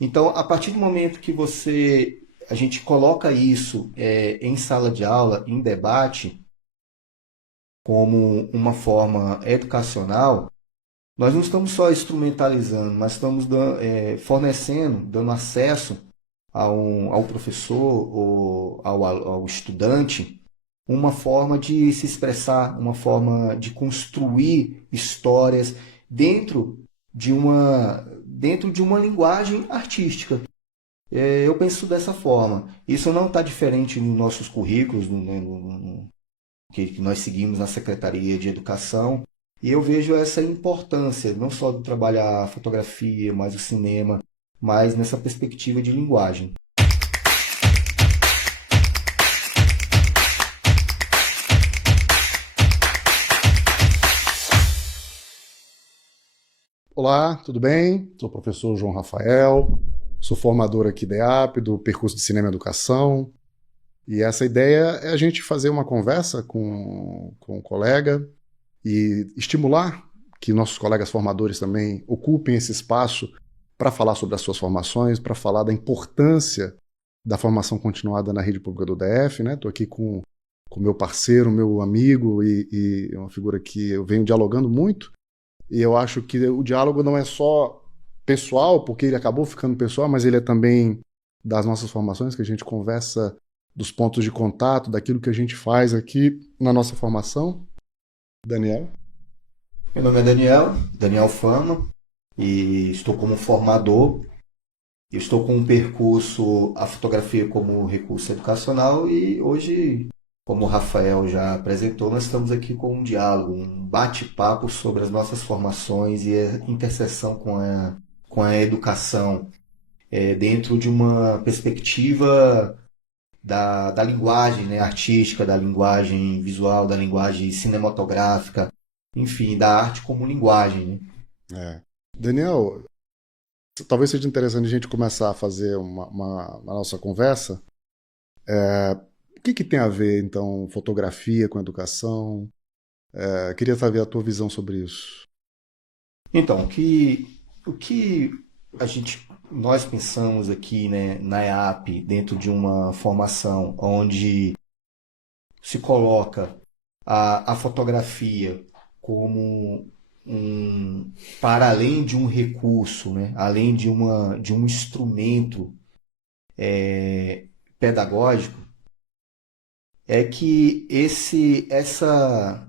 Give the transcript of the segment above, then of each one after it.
Então, a partir do momento que a gente coloca isso em sala de aula, em debate, como uma forma educacional, nós não estamos só instrumentalizando, mas estamos fornecendo, dando acesso ao professor ou ao estudante uma forma de se expressar, uma forma de construir histórias dentro dentro de uma linguagem artística. Eu penso dessa forma. Isso não está diferente nos nossos currículos, que nós seguimos na Secretaria de Educação. E eu vejo essa importância, não só de trabalhar a fotografia, mas o cinema, mas nessa perspectiva de linguagem. Olá, tudo bem? Sou o professor João Rafael, sou formador aqui da EAP, do percurso de Cinema e Educação, e essa ideia é a gente fazer uma conversa com um colega e estimular que nossos colegas formadores também ocupem esse espaço para falar sobre as suas formações, para falar da importância da formação continuada na rede pública do DF, né? Estou aqui com meu parceiro, meu amigo e uma figura que eu venho dialogando muito. E eu acho que o diálogo não é só pessoal, porque ele acabou ficando pessoal, mas ele é também das nossas formações, que a gente conversa dos pontos de contato, daquilo que a gente faz aqui na nossa formação. Daniel? Meu nome é Daniel Fama, e estou como formador. Eu estou com um percurso, a fotografia como recurso educacional, e hoje, como o Rafael já apresentou, nós estamos aqui com um diálogo, um bate-papo sobre as nossas formações e a interseção com a educação, dentro de uma perspectiva da linguagem, né, artística, da linguagem visual, da linguagem cinematográfica, enfim, da arte como linguagem, né? É. Daniel, talvez seja interessante a gente começar a fazer uma nossa conversa. O que tem a ver, então, fotografia com educação? Queria saber a tua visão sobre isso. Então, o que nós pensamos aqui, né, na EAP, dentro de uma formação onde se coloca a fotografia como para além de um recurso, né, além de um instrumento pedagógico, é que essa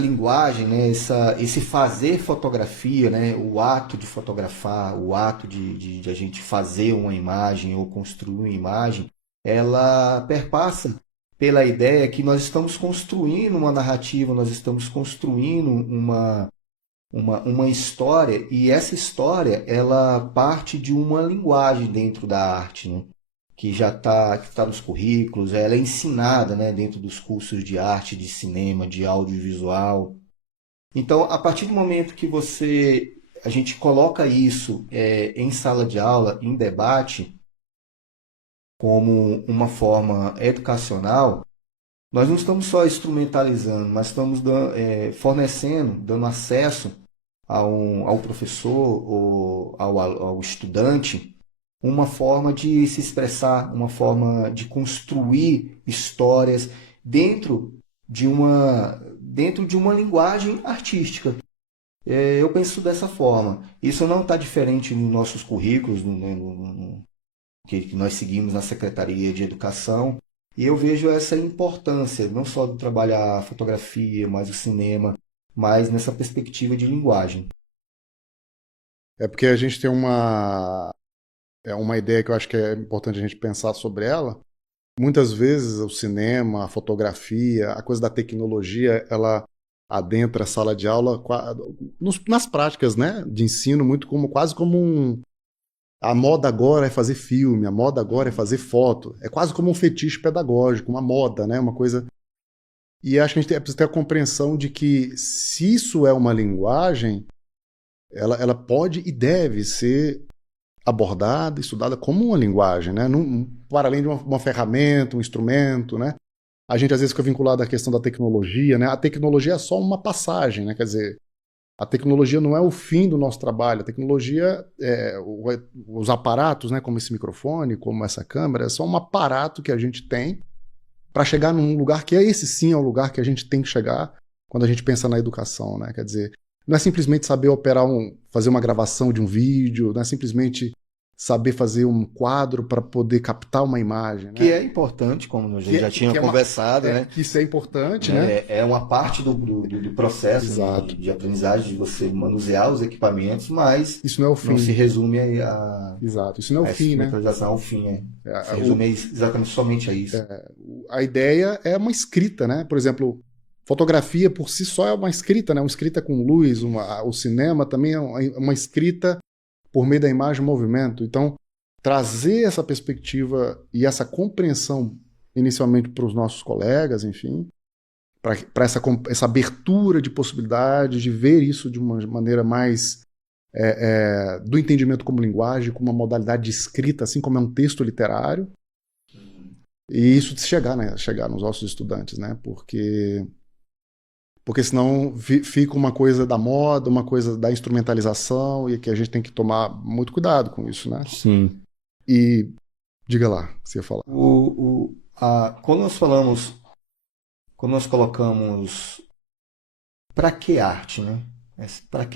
linguagem, né, esse fazer fotografia, né, o ato de fotografar, o ato de a gente fazer uma imagem ou construir uma imagem, ela perpassa pela ideia que nós estamos construindo uma narrativa, nós estamos construindo uma história, e essa história ela parte de uma linguagem dentro da arte, né? Que tá nos currículos, ela é ensinada, né, dentro dos cursos de arte, de cinema, de audiovisual. Então, a partir do momento que a gente coloca isso em sala de aula, em debate, como uma forma educacional, nós não estamos só instrumentalizando, mas estamos fornecendo, dando acesso ao professor ou ao estudante uma forma de se expressar, uma forma de construir histórias dentro dentro de uma linguagem artística. Eu penso dessa forma. Isso não está diferente nos nossos currículos, que nós seguimos na Secretaria de Educação. E eu vejo essa importância, não só de trabalhar a fotografia, mas o cinema, mas nessa perspectiva de linguagem. É porque a gente tem uma ideia que eu acho que é importante a gente pensar sobre ela. Muitas vezes o cinema, a fotografia, a coisa da tecnologia, ela adentra a sala de aula nas práticas, né, de ensino, muito como quase como a moda agora é fazer filme, a moda agora é fazer foto. É quase como um fetiche pedagógico, uma moda, né, uma coisa. E acho que a gente precisa ter a compreensão de que se isso é uma linguagem, ela pode e deve ser abordada, estudada como uma linguagem, né? Para além de uma ferramenta, um instrumento, né? A gente às vezes fica vinculado à questão da tecnologia, né? A tecnologia é só uma passagem, né? Quer dizer, A tecnologia não é o fim do nosso trabalho. A tecnologia, os aparatos, né, como esse microfone, como essa câmera, é só um aparato que a gente tem para chegar num lugar que esse sim é o lugar que a gente tem que chegar quando a gente pensa na educação, né? Quer dizer, não é simplesmente saber fazer uma gravação de um vídeo, não é simplesmente saber fazer um quadro para poder captar uma imagem, né? Que é importante, como a gente já tinha conversado, né? Que isso é importante, né? É uma parte do processo, né, Exato. de aprendizagem, de você manusear os equipamentos, mas isso não é o fim. não se resume a Exato, isso não é o fim, né? ao fim, se resume exatamente somente a isso. A ideia é uma escrita, né? Por exemplo, fotografia por si só é uma escrita, né? Uma escrita com luz, o cinema também é uma escrita por meio da imagem e movimento. Então, trazer essa perspectiva e essa compreensão inicialmente para os nossos colegas, enfim, para essa abertura de possibilidades, de ver isso de uma maneira mais do entendimento como linguagem, como uma modalidade de escrita, assim como é um texto literário, e isso chegar nos nossos estudantes, né? Porque senão fica uma coisa da moda, uma coisa da instrumentalização, e que a gente tem que tomar muito cuidado com isso, né? Sim. E diga lá, o que você ia falar. Quando nós colocamos para que arte, né? Por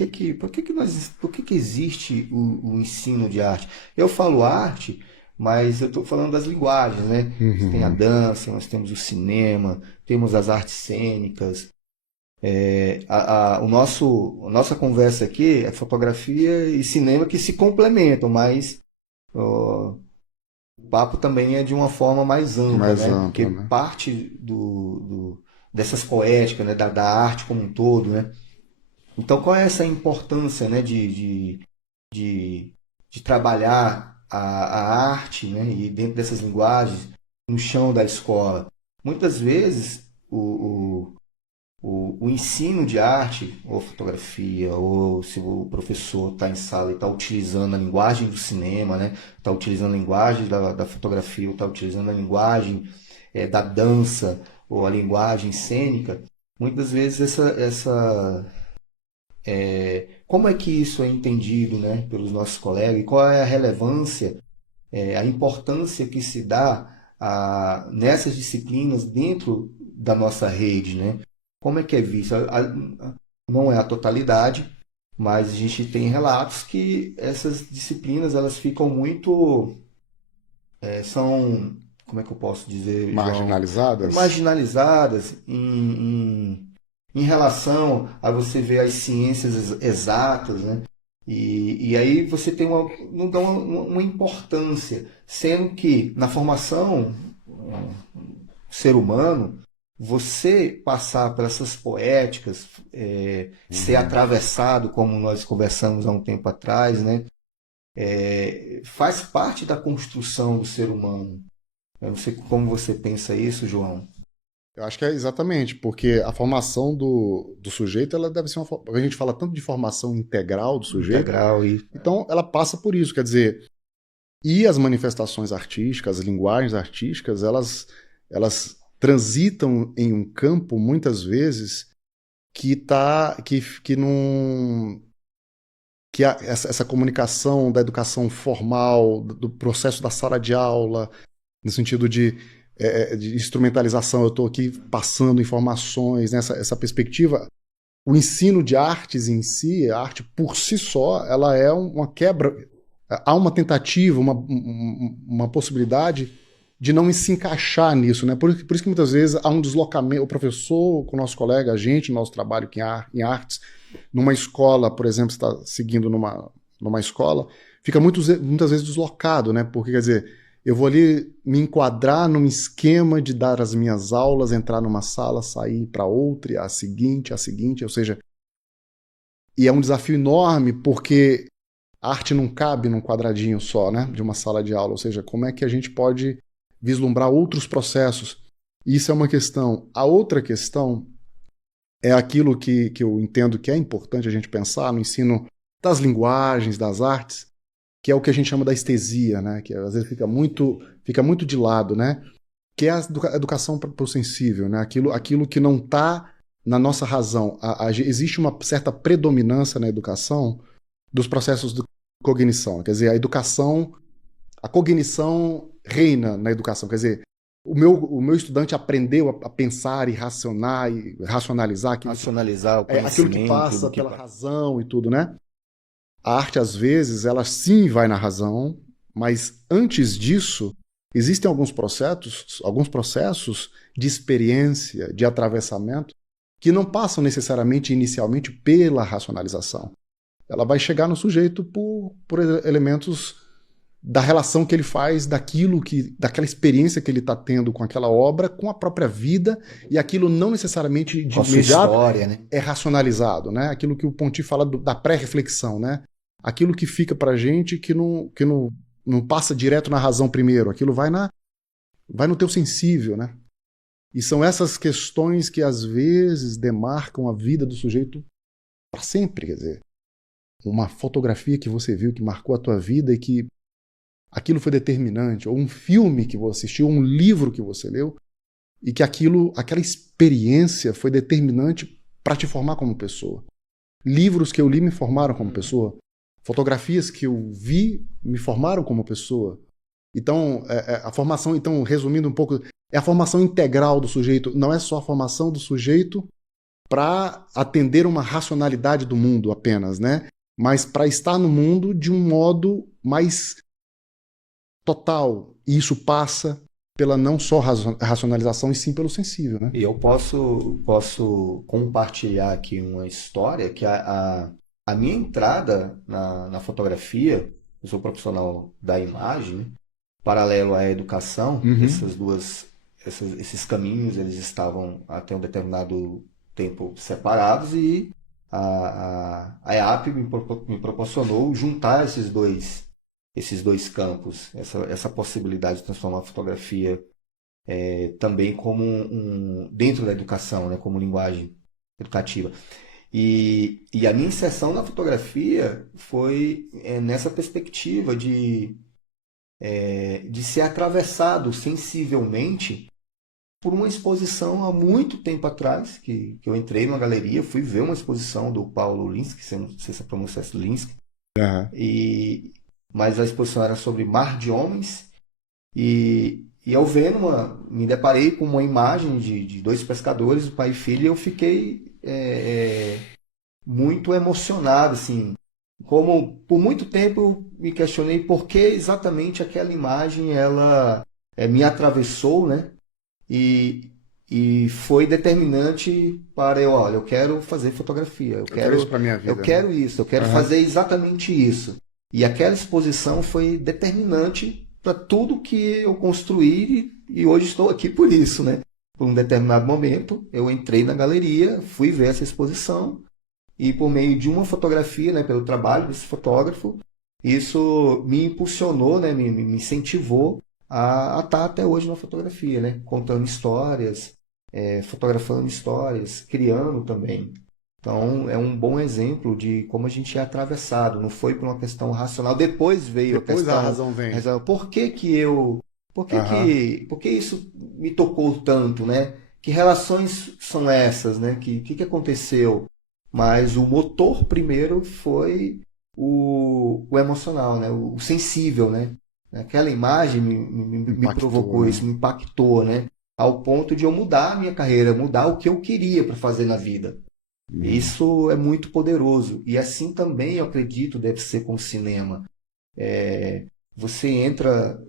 que existe o ensino de arte? Eu falo arte, mas eu estou falando das linguagens, né? Uhum. Tem a dança, nós temos o cinema, temos as artes cênicas. A nossa conversa aqui é fotografia e cinema que se complementam, mas o papo também é de uma forma mais ampla, né? Porque parte dessas poéticas, né? Da arte como um todo, né? Então, qual é essa importância, né? de trabalhar a arte, né? E dentro dessas linguagens no chão da escola? Muitas vezes o ensino de arte, ou fotografia, ou se o professor está em sala e está utilizando a linguagem do cinema, né? Está utilizando a linguagem da fotografia, ou está utilizando a linguagem da dança, ou a linguagem cênica, muitas vezes como é que isso é entendido, né, pelos nossos colegas, e qual é a relevância, a importância que se dá nessas disciplinas dentro da nossa rede, né? Como é que é visto? Não é a totalidade, mas a gente tem relatos que essas disciplinas elas ficam muito são, como é que eu posso dizer, marginalizadas, João? Marginalizadas em relação a você ver as ciências exatas, né? E aí você tem não dá uma importância, sendo que na formação ser humano, você passar por essas poéticas, ser atravessado, como nós conversamos há um tempo atrás, né? Faz parte da construção do ser humano. Eu não sei como você pensa isso, João. Eu acho que é exatamente, porque a formação do sujeito, ela deve ser a gente fala tanto de formação integral do sujeito. Integral, então, ela passa por isso, quer dizer, e as manifestações artísticas, as linguagens artísticas, elas transitam em um campo, muitas vezes, essa comunicação da educação formal, do processo da sala de aula, no sentido de instrumentalização, eu estou aqui passando informações, né? Essa perspectiva. O ensino de artes em si, a arte por si só, ela é uma quebra, há uma tentativa, uma possibilidade de não se encaixar nisso, né? Por isso que muitas vezes há um deslocamento, o professor, com o nosso colega, a gente, nosso trabalho aqui em artes, numa escola, por exemplo, está seguindo numa escola, fica muitas vezes deslocado, né? Porque, quer dizer, eu vou ali me enquadrar num esquema de dar as minhas aulas, entrar numa sala, sair para outra, a seguinte, ou seja, e é um desafio enorme porque a arte não cabe num quadradinho só, né, de uma sala de aula, ou seja, como é que a gente pode vislumbrar outros processos? Isso é uma questão. A outra questão é aquilo que eu entendo que é importante a gente pensar no ensino das linguagens, das artes, que é o que a gente chama da estesia, né? Que às vezes fica muito de lado, né? Que é a educação para o sensível, né? Aquilo que não está na nossa razão, existe uma certa predominância na educação dos processos de cognição. Quer dizer, a cognição reina na educação. Quer dizer, o meu estudante aprendeu a pensar e racionalizar Racionalizar o aquilo que conhecimento, passa pela razão e tudo, né? A arte, às vezes, ela sim vai na razão, mas antes disso, existem alguns processos de experiência, de atravessamento, que não passam necessariamente, inicialmente, pela racionalização. Ela vai chegar no sujeito por elementos da relação que ele faz, daquela experiência que ele está tendo com aquela obra, com a própria vida, e aquilo não necessariamente de com a sua imediato história, né? é racionalizado, né? Aquilo que o Ponty fala da pré-reflexão, né? Aquilo que fica para a gente que não passa direto na razão primeiro, aquilo vai no teu sensível, né? E são essas questões que às vezes demarcam a vida do sujeito para sempre, quer dizer, uma fotografia que você viu que marcou a tua vida e que aquilo foi determinante, ou um filme que você assistiu, ou um livro que você leu, e que aquela experiência foi determinante para te formar como pessoa. Livros que eu li me formaram como pessoa. Fotografias que eu vi me formaram como pessoa. Então, a formação, então, resumindo um pouco, é a formação integral do sujeito, não é só a formação do sujeito para atender uma racionalidade do mundo apenas, né? Mas para estar no mundo de um modo mais total. E isso passa pela não só racionalização, e sim pelo sensível, né? E eu posso compartilhar aqui uma história que a minha entrada na fotografia, eu sou profissional da imagem, né? Paralelo à educação, esses caminhos eles estavam até um determinado tempo separados e a EAP me proporcionou juntar esses dois campos, essa possibilidade de transformar a fotografia também como dentro da educação, né, como linguagem educativa. E a minha inserção na fotografia foi nessa perspectiva de ser atravessado sensivelmente por uma exposição há muito tempo atrás, que eu entrei numa galeria, fui ver uma exposição do Paulo Linsky, não sei se pronuncia Linsky, mas a exposição era sobre mar de homens, e eu vendo me deparei com uma imagem de dois pescadores, o pai e filho, e eu fiquei muito emocionado, assim, como por muito tempo eu me questionei por que exatamente aquela imagem ela me atravessou, né? E foi determinante para olha, eu quero fazer fotografia, eu quero isso para minha vida, eu quero isso, eu quero fazer exatamente isso. E aquela exposição foi determinante para tudo que eu construí e hoje estou aqui por isso, né? Por um determinado momento, eu entrei na galeria, fui ver essa exposição e por meio de uma fotografia, né, pelo trabalho desse fotógrafo, isso me impulsionou, né, me incentivou a estar até hoje na fotografia, né, contando histórias, fotografando histórias, criando também. Então, é um bom exemplo de como a gente é atravessado. Não foi por uma questão racional. Depois veio a questão... a razão vem. Por que isso me tocou tanto, né? Que relações são essas, né? Que aconteceu? Mas o motor primeiro foi o emocional, né? O sensível, né? Aquela imagem me provocou isso, me impactou, né? Ao ponto de eu mudar a minha carreira, mudar o que eu queria para fazer na vida. Isso é muito poderoso. E assim também, eu acredito, deve ser com o cinema. Você entra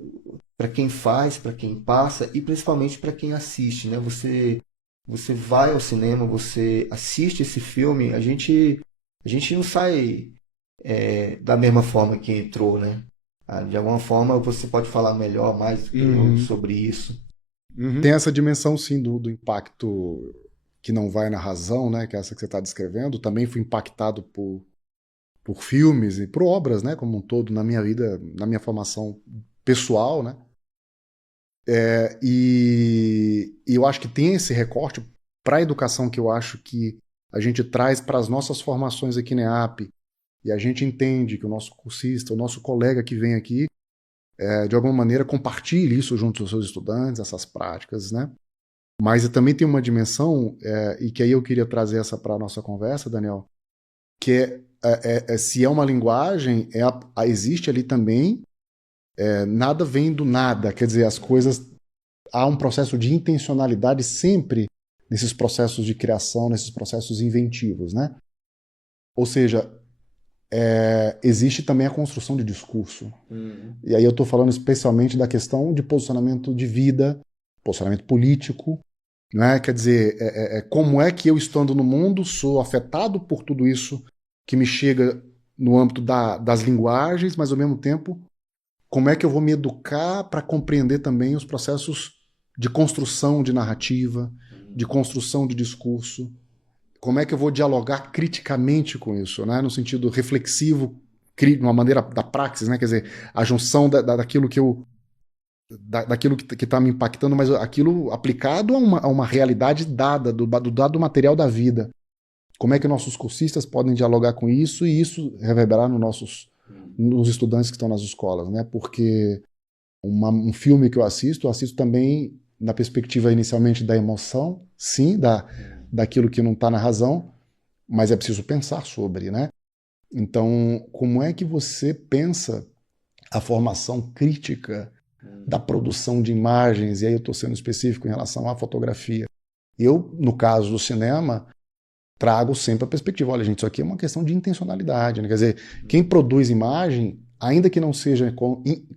para quem faz, para quem passa e principalmente para quem assiste, né? Você vai ao cinema, você assiste esse filme, a gente não sai da mesma forma que entrou, né? De alguma forma você pode falar melhor, mais do que eu sobre isso. Tem essa dimensão, sim, do impacto que não vai na razão, né, que é essa que você está descrevendo. Também fui impactado por filmes e por obras, né, como um todo, na minha vida, na minha formação pessoal, né. E eu acho que tem esse recorte para a educação que eu acho que a gente traz para as nossas formações aqui na EAP, e a gente entende que o nosso cursista, o nosso colega que vem aqui, de alguma maneira compartilhe isso junto aos seus estudantes, essas práticas, né. Mas também tem uma dimensão, e que aí eu queria trazer essa para a nossa conversa, Daniel, que se é uma linguagem, existe ali também, nada vem do nada, quer dizer, as coisas, há um processo de intencionalidade sempre nesses processos de criação, nesses processos inventivos, né? Ou seja, existe também a construção de discurso. E aí eu estou falando especialmente da questão de posicionamento de vida, posicionamento político, né? Quer dizer, como é que eu, estando no mundo, sou afetado por tudo isso que me chega no âmbito das linguagens, mas ao mesmo tempo, como é que eu vou me educar para compreender também os processos de construção de narrativa, de construção de discurso, como é que eu vou dialogar criticamente com isso, né? No sentido reflexivo, de uma maneira da praxis, né? Quer dizer, a junção daquilo que daquilo que está me impactando, mas aquilo aplicado a uma realidade dada, do dado material da vida. Como é que nossos cursistas podem dialogar com isso e isso reverberar nos estudantes que estão nas escolas, né? Porque um filme que eu assisto também na perspectiva inicialmente da emoção, sim, daquilo que não está na razão, mas é preciso pensar sobre, né? Então, como é que você pensa a formação crítica da produção de imagens? E aí eu estou sendo específico em relação à fotografia. Eu, no caso do cinema, trago sempre a perspectiva, olha, gente, isso aqui é uma questão de intencionalidade, né? Quer dizer, quem produz imagem, ainda que não seja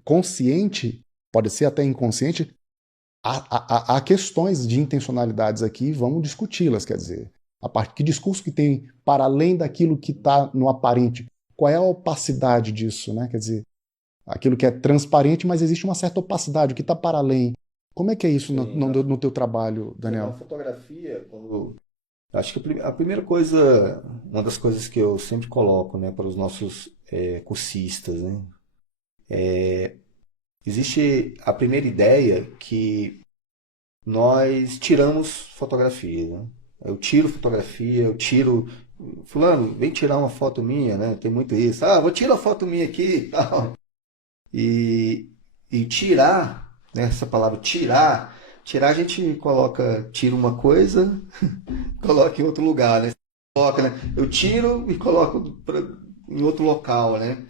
consciente, pode ser até inconsciente, há questões de intencionalidades aqui, vamos discuti-las, quer dizer, que discurso que tem para além daquilo que está no aparente, qual é a opacidade disso, né? Quer dizer, aquilo que é transparente, mas existe uma certa opacidade, o que está para além. Como é que é isso no teu trabalho, Daniel? Na fotografia, acho que a primeira coisa, uma das coisas que eu sempre coloco, né, para os nossos cursistas, né, existe a primeira ideia que nós tiramos fotografia, né? Eu tiro fotografia, eu tiro. Fulano, vem tirar uma foto minha, né? Tem muito isso. Ah, vou tirar uma foto minha aqui e tal. E tirar, né, essa palavra tirar a gente tira uma coisa, coloca em outro lugar, né? Coloca, né? Eu tiro e coloco em outro local, né?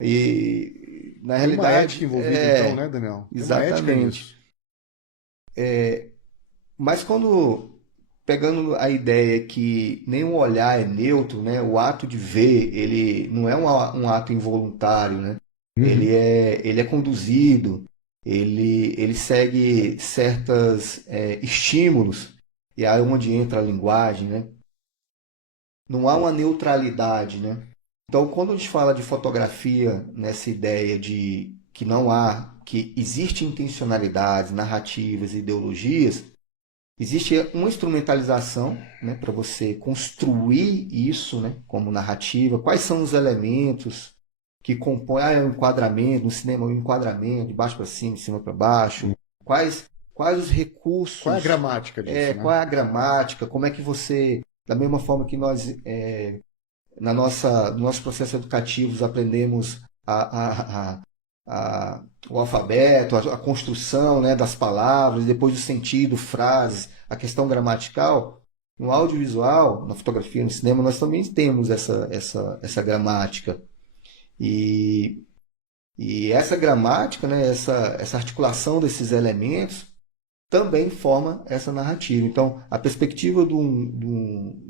E na Tem uma realidade ética envolvida, então, né, Daniel? Tem uma ética exatamente. nisso. Mas pegando a ideia que nenhum olhar é neutro, né? O ato de ver, ele não é um ato involuntário, né? Uhum. Ele é conduzido, ele segue certos estímulos, e aí é onde entra a linguagem, né? Não há uma neutralidade, né? Então, quando a gente fala de fotografia, nessa ideia de que existe intencionalidades, narrativas, ideologias, existe uma instrumentalização, né, para você construir isso, né, como narrativa. Quais são os elementos que compõem o enquadramento, no cinema o enquadramento, de baixo para cima, de cima para baixo? Quais os Qual é a recursos? gramática disso, Qual né? é a gramática? Como é que você, da mesma forma que nós no nosso processo educativo aprendemos o alfabeto, a construção, né, das palavras, depois o sentido, frases, a questão gramatical, no audiovisual, na fotografia, no cinema, nós também temos essa gramática. E, e essa gramática, né, essa articulação desses elementos, também forma essa narrativa. Então, a perspectiva de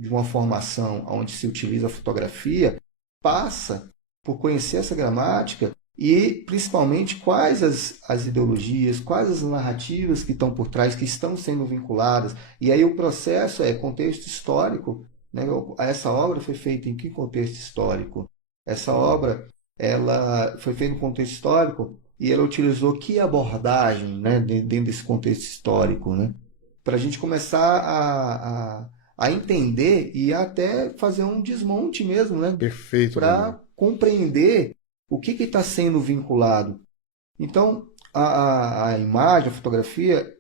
uma formação onde se utiliza a fotografia passa por conhecer essa gramática e, principalmente, quais as ideologias, quais as narrativas que estão por trás, que estão sendo vinculadas. E aí o processo é contexto histórico. Né? Essa obra foi feita em que contexto histórico? Essa obra ela foi feita no contexto histórico e ela utilizou que abordagem, né, dentro desse contexto histórico, né, para a gente começar a entender e até fazer um desmonte mesmo, né, Perfeito, Daniel. para compreender o que está sendo vinculado. Então, a imagem, a fotografia,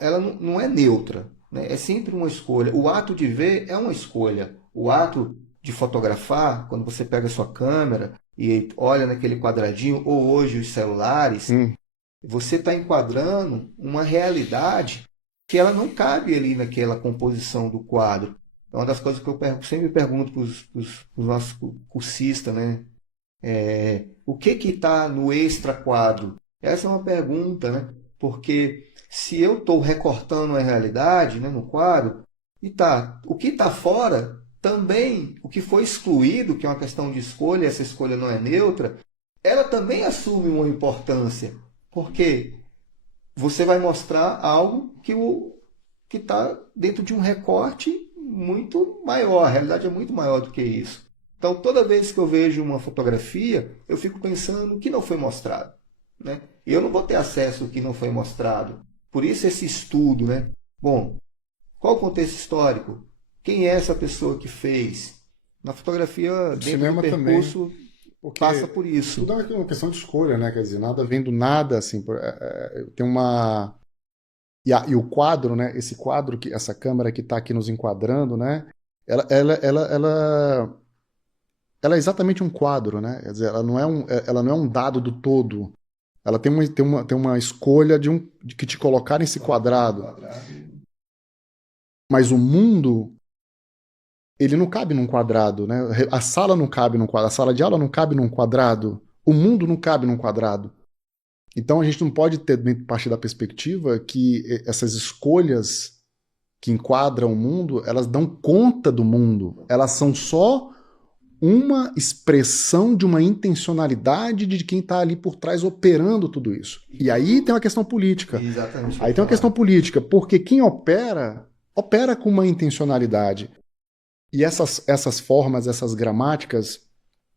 ela não é neutra, né, é sempre uma escolha. O ato de ver é uma escolha. O ato de fotografar, quando você pega a sua câmera e olha naquele quadradinho, ou hoje os celulares, você está enquadrando uma realidade que ela não cabe ali naquela composição do quadro. É uma das coisas que eu sempre pergunto para os nossos cursistas, né? O que está no extra quadro? Essa é uma pergunta, né? Porque se eu estou recortando a realidade, né, no quadro, o que está fora também, o que foi excluído, que é uma questão de escolha, essa escolha não é neutra, ela também assume uma importância, porque você vai mostrar algo que está dentro de um recorte muito maior, a realidade é muito maior do que isso. Então, toda vez que eu vejo uma fotografia, eu fico pensando o que não foi mostrado, né? E eu não vou ter acesso ao que não foi mostrado. Por isso esse estudo, né? Bom, qual o contexto histórico? Quem é essa pessoa que fez? Na fotografia, O dentro do cinema também, percurso, passa porque por isso. tudo é uma questão de escolha, né? Quer dizer, nada vem do nada, assim. Tem uma. E o quadro, né? Esse quadro, essa câmera que está aqui nos enquadrando, né? Ela ela é exatamente um quadro, né? Quer dizer, ela não é um dado do todo. Ela tem uma escolha de que te colocar nesse quadrado. Mas o mundo, ele não cabe num quadrado, né? A sala não cabe num quadrado, a sala de aula não cabe num quadrado, o mundo não cabe num quadrado. Então a gente não pode ter, partir da perspectiva que essas escolhas que enquadram o mundo, elas dão conta do mundo. Elas são só uma expressão de uma intencionalidade de quem está ali por trás operando tudo isso. E aí tem uma questão política. Exatamente. Aí tem uma questão política, porque quem opera, opera com uma intencionalidade. E essas formas, essas gramáticas,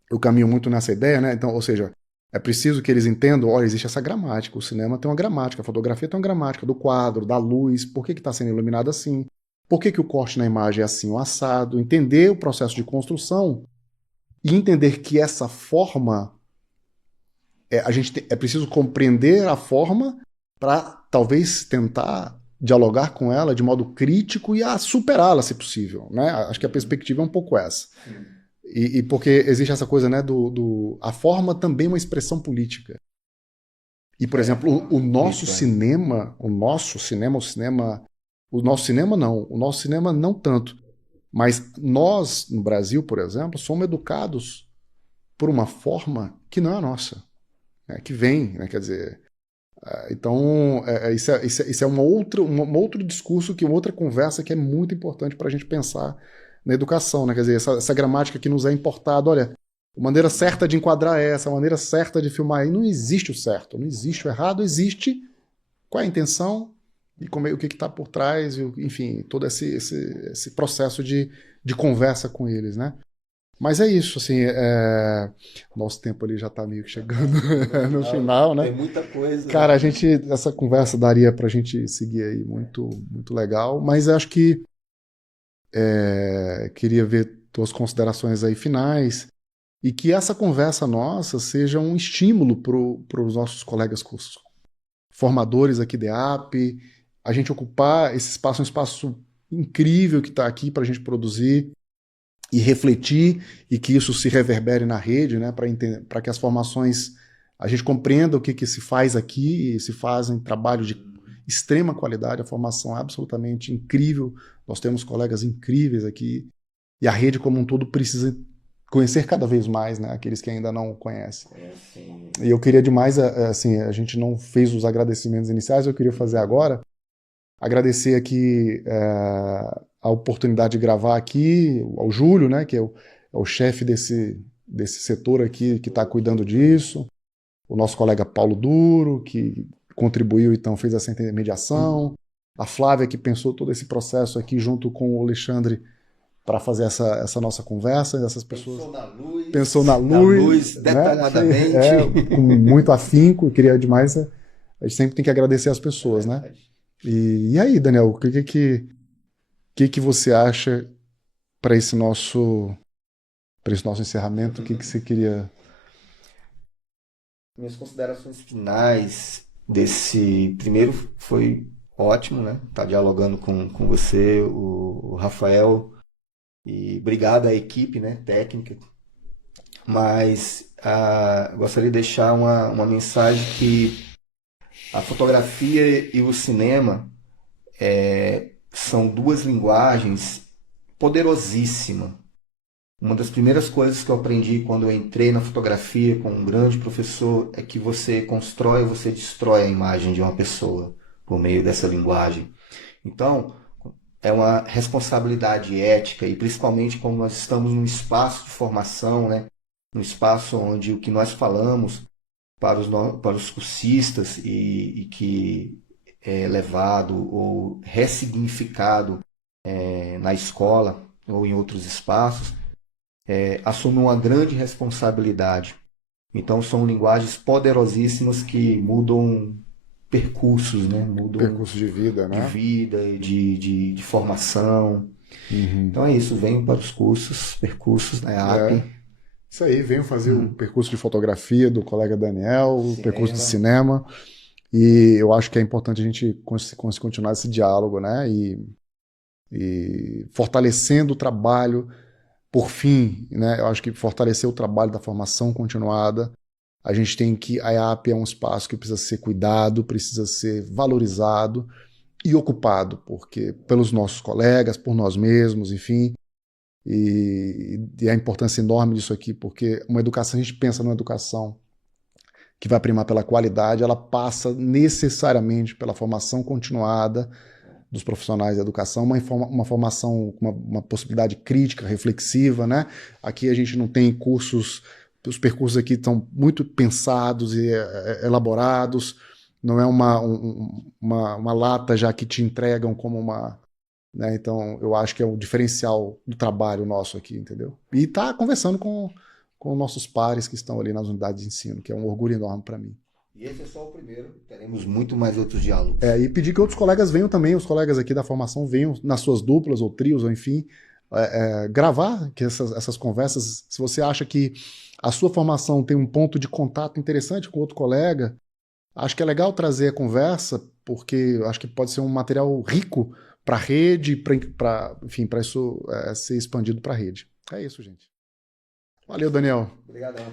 eu caminho muito nessa ideia, né? Então, ou seja, é preciso que eles entendam, olha, existe essa gramática, o cinema tem uma gramática, a fotografia tem uma gramática, do quadro, da luz, por que está sendo iluminado assim, por que o corte na imagem é assim, o assado, entender o processo de construção e entender que essa forma, é preciso compreender a forma para talvez tentar dialogar com ela de modo crítico e a superá-la, se possível, né? Acho que a perspectiva é um pouco essa. E porque existe essa coisa, né, a forma também é uma expressão política. E, por exemplo, o nosso cinema não tanto. Mas nós, no Brasil, por exemplo, somos educados por uma forma que não é a nossa, né, que vem, né, quer dizer... Então, isso é um outro discurso, uma outra conversa que é muito importante para a gente pensar na educação, né? Quer dizer, essa gramática que nos é importada, olha, a maneira certa de enquadrar é essa, a maneira certa de filmar, e não existe o certo, não existe o errado, existe qual é a intenção e o que está por trás, enfim, todo esse processo de conversa com eles, né? Mas é isso, assim, nosso tempo ali já está meio que chegando no final, né? Tem muita coisa. Cara, essa conversa daria para a gente seguir aí, muito, muito legal, mas acho que queria ver tuas considerações aí finais e que essa conversa nossa seja um estímulo para os nossos colegas formadores aqui da EAP, a gente ocupar esse espaço, um espaço incrível que está aqui para a gente produzir e refletir e que isso se reverbere na rede, né, para que as formações, a gente compreenda o que se faz aqui, e se fazem trabalho de extrema qualidade, a formação é absolutamente incrível, nós temos colegas incríveis aqui, e a rede como um todo precisa conhecer cada vez mais, né, aqueles que ainda não conhecem. E eu queria demais, assim, a gente não fez os agradecimentos iniciais, eu queria fazer agora, agradecer aqui a oportunidade de gravar aqui, ao Júlio, né, que é o chefe desse setor aqui, que está cuidando disso, o nosso colega Paulo Duro, que contribuiu, então, fez essa intermediação, a Flávia, que pensou todo esse processo aqui junto com o Alexandre para fazer essa nossa conversa, essas pessoas... Pensou na luz, né? Detalhadamente. Com muito afinco, eu queria demais, a gente sempre tem que agradecer as pessoas, né? E aí, Daniel, o que você acha para esse nosso encerramento? O que você queria... Minhas considerações finais desse primeiro foi ótimo, né? Tá dialogando com você, o Rafael, e obrigado à equipe, né, técnica. Mas gostaria de deixar uma mensagem que a fotografia e o cinema são duas linguagens poderosíssimas. Uma das primeiras coisas que eu aprendi quando eu entrei na fotografia com um grande professor é que você constrói ou você destrói a imagem de uma pessoa por meio dessa linguagem. Então, é uma responsabilidade ética e principalmente quando nós estamos num espaço de formação, né? Num espaço onde o que nós falamos para os cursistas e que é levado ou ressignificado na escola ou em outros espaços, assume uma grande responsabilidade. Então são linguagens poderosíssimas que mudam percursos, né? Mudam Percurso de vida, de né? vida, de formação. Uhum. Então é isso, venho para os percursos da EAP, Isso aí, venho fazer o percurso de fotografia do colega Daniel, o percurso de cinema. cinema, e eu acho que é importante a gente continuar esse diálogo, né? E fortalecendo o trabalho, por fim, né? Eu acho que fortalecer o trabalho da formação continuada. A gente tem que. A EAP é um espaço que precisa ser cuidado, precisa ser valorizado e ocupado, porque pelos nossos colegas, por nós mesmos, enfim. E a importância enorme disso aqui, porque uma educação, a gente pensa numa educação que vai primar pela qualidade, ela passa necessariamente pela formação continuada dos profissionais da educação, uma formação, uma possibilidade crítica, reflexiva, né? Aqui a gente não tem cursos, os percursos aqui estão muito pensados e elaborados, não é uma lata já que te entregam como uma, né? Então, eu acho que é o diferencial do trabalho nosso aqui, entendeu? E tá conversando com nossos pares que estão ali nas unidades de ensino, que é um orgulho enorme para mim. E esse é só o primeiro, teremos muito mais outros diálogos. E pedir que outros colegas venham também, os colegas aqui da formação venham nas suas duplas ou trios, ou enfim, gravar que essas conversas. Se você acha que a sua formação tem um ponto de contato interessante com outro colega, acho que é legal trazer a conversa, porque acho que pode ser um material rico para a rede, para isso ser expandido para a rede. É isso, gente. Valeu, Daniel. Obrigadão.